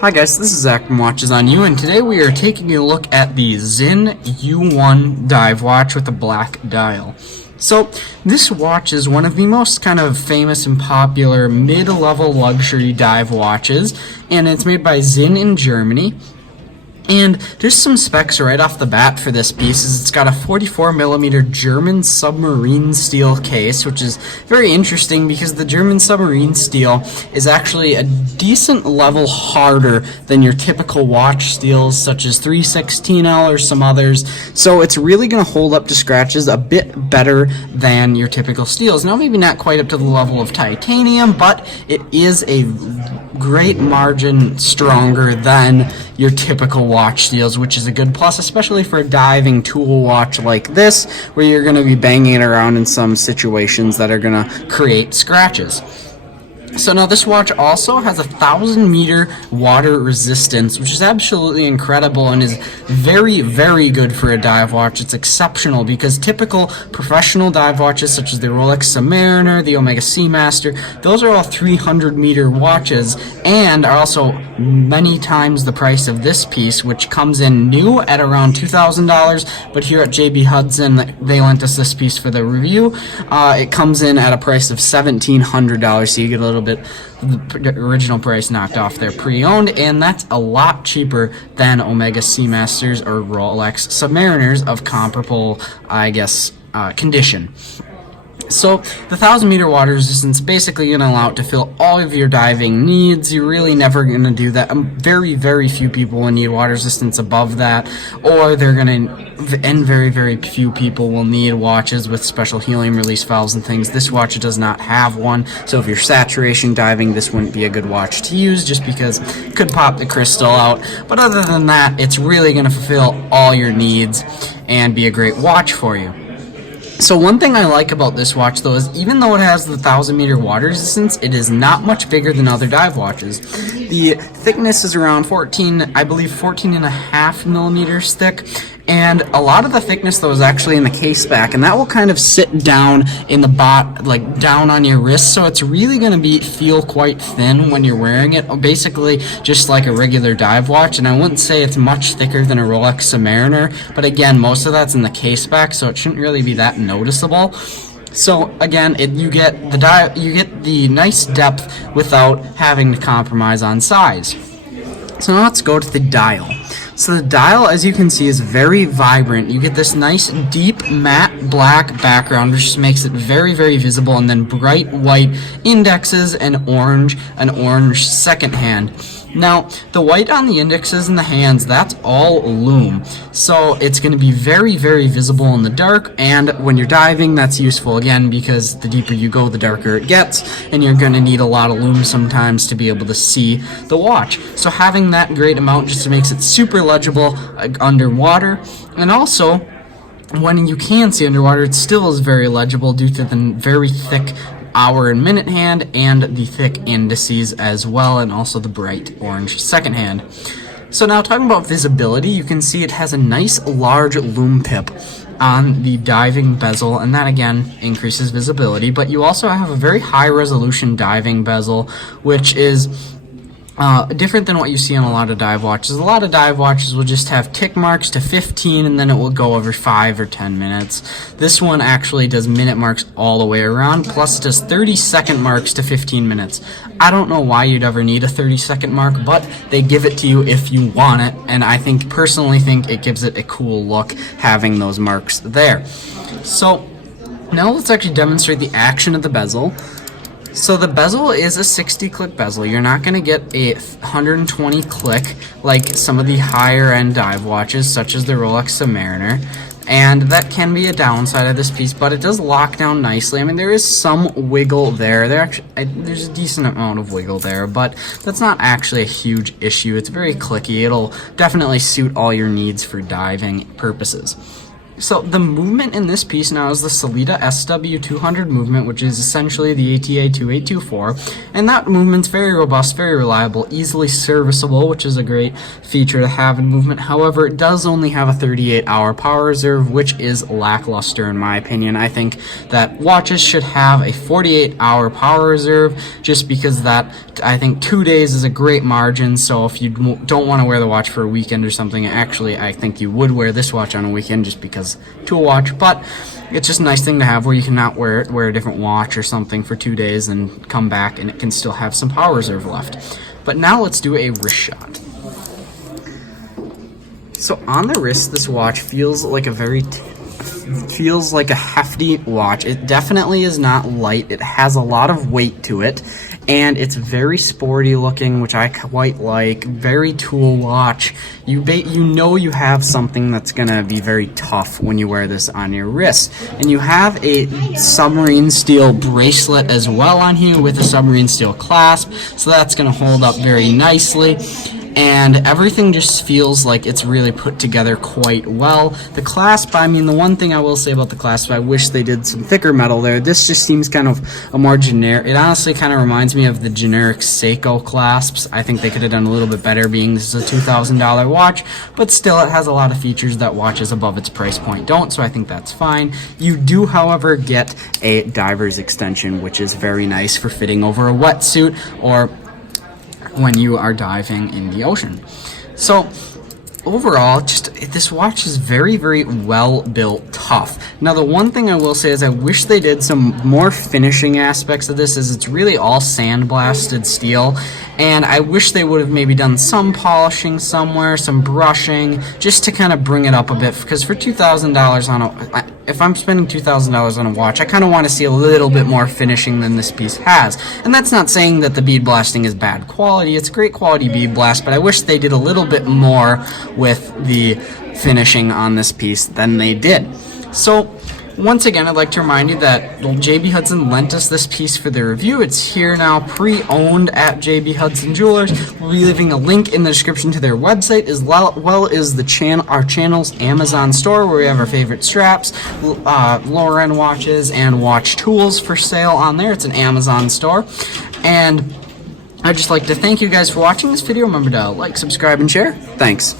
Hi guys, this is Zach from Watches on You, and today we are taking a look at the Sinn U1 dive watch with a black dial. So, this watch is one of the most kind of famous and popular mid-level luxury dive watches, and it's made by Sinn in Germany. And just some specs right off the bat for this piece is it's got a 44mm German submarine steel case, which is very interesting because the German submarine steel is actually a decent level harder than your typical watch steels such as 316L or some others. So it's really going to hold up to scratches a bit better than your typical steels. Now maybe not quite up to the level of titanium, but it is a great margin stronger than your typical watch steels, which is a good plus, especially for a diving tool watch like this, where you're going to be banging it around in some situations that are going to create scratches. So now this watch also has a 1,000-meter water resistance, which is absolutely incredible and is very, very good for a dive watch. It's exceptional because typical professional dive watches such as the Rolex Submariner, the Omega Seamaster, those are all 300-meter watches and are also many times the price of this piece, which comes in new at around $2,000, but here at JB Hudson, they lent us this piece for the review. It comes in at a price of $1,700, so you get a little bit the original price knocked off their pre-owned, and that's a lot cheaper than Omega Seamasters or Rolex Submariners of comparable, I guess, condition. So the 1,000-meter water resistance basically going to allow it to fill all of your diving needs. You're really never going to do that. Very, very few people will need water resistance above that, or they're going to, and very, very few people will need watches with special helium release valves and things. This watch does not have one, so if you're saturation diving, this wouldn't be a good watch to use just because it could pop the crystal out. But other than that, it's really going to fulfill all your needs and be a great watch for you. So one thing I like about this watch though is even though it has the 1,000-meter water resistance, it is not much bigger than other dive watches. The thickness is around 14.5 millimeters thick, and a lot of the thickness though is actually in the case back, and that will kind of sit down in the like down on your wrist, so it's really going to feel quite thin when you're wearing it, basically just like a regular dive watch. And I wouldn't say it's much thicker than a Rolex Submariner, but again, most of that's in the case back, so it shouldn't really be that noticeable. So again, you get the nice depth without having to compromise on size. So now let's go to the dial. So the dial, as you can see, is very vibrant. You get this nice deep matte black background, which just makes it very, very visible, and then bright white indexes and an orange second hand. Now, the white on the indexes and the hands, that's all lume. So it's going to be very, very visible in the dark, and when you're diving, that's useful, again, because the deeper you go, the darker it gets, and you're going to need a lot of lume sometimes to be able to see the watch. So having that great amount just makes it super legible underwater, and also, when you can see underwater, it still is very legible due to the very thick hour and minute hand and the thick indices as well, and also the bright orange second hand. So now talking about visibility, you can see it has a nice large lume pip on the diving bezel, and that again increases visibility, but you also have a very high resolution diving bezel, which is different than what you see on a lot of dive watches. A lot of dive watches will just have tick marks to 15 and then it will go over 5 or 10 minutes. This one actually does minute marks all the way around, plus it does 30-second marks to 15 minutes. I don't know why you'd ever need a 30-second mark, but they give it to you if you want it, and I personally think it gives it a cool look having those marks there. So now let's actually demonstrate the action of the bezel. So the bezel is a 60-click bezel. You're not going to get a 120-click like some of the higher-end dive watches, such as the Rolex Submariner, and that can be a downside of this piece, but it does lock down nicely. I mean, there is some wiggle there. There's a decent amount of wiggle there, but that's not actually a huge issue. It's very clicky. It'll definitely suit all your needs for diving purposes. So the movement in this piece now is the Sellita SW200 movement, which is essentially the ATA 2824, and that movement's very robust, very reliable, easily serviceable, which is a great feature to have in movement. However, it does only have a 38-hour power reserve, which is lackluster in my opinion. I think that watches should have a 48-hour power reserve, just because I think 2 days is a great margin. So if you don't want to wear the watch for a weekend or something, actually I think you would wear this watch on a weekend just because to a watch, but it's just a nice thing to have where you can not wear a different watch or something for 2 days and come back and it can still have some power reserve left. But now let's do a wrist shot. So on the wrist, this watch feels like a hefty watch. It definitely is not light. It has a lot of weight to it, and it's very sporty looking, which I quite like. Very tool watch. You know you have something that's gonna be very tough when you wear this on your wrist. And you have a submarine steel bracelet as well on here with a submarine steel clasp, so that's gonna hold up very nicely. And everything just feels like it's really put together quite well. The clasp, I mean, the one thing I will say about the clasp, I wish they did some thicker metal there. This just seems kind of a more generic, it honestly kind of reminds me of the generic Seiko clasps. I think they could have done a little bit better, being this is a $2,000 watch, but still it has a lot of features that watches above its price point don't, so I think that's fine. You do, however, get a diver's extension, which is very nice for fitting over a wetsuit or when you are diving in the ocean. So overall, just this watch is very, very well built, tough. Now the one thing I will say is I wish they did some more finishing aspects of this, as it's really all sandblasted steel, and I wish they would have maybe done some polishing somewhere, some brushing, just to kind of bring it up a bit, because for $2,000 on if I'm spending $2,000 on a watch, I kind of want to see a little bit more finishing than this piece has. And that's not saying that the bead blasting is bad quality. It's great quality bead blast, but I wish they did a little bit more with the finishing on this piece than they did. So once again, I'd like to remind you that JB Hudson lent us this piece for the review. It's here now, pre-owned at JB Hudson Jewelers. We'll be leaving a link in the description to their website, as well as our channel's Amazon store, where we have our favorite straps, lower-end watches, and watch tools for sale on there. It's an Amazon store. And I'd just like to thank you guys for watching this video. Remember to like, subscribe, and share. Thanks.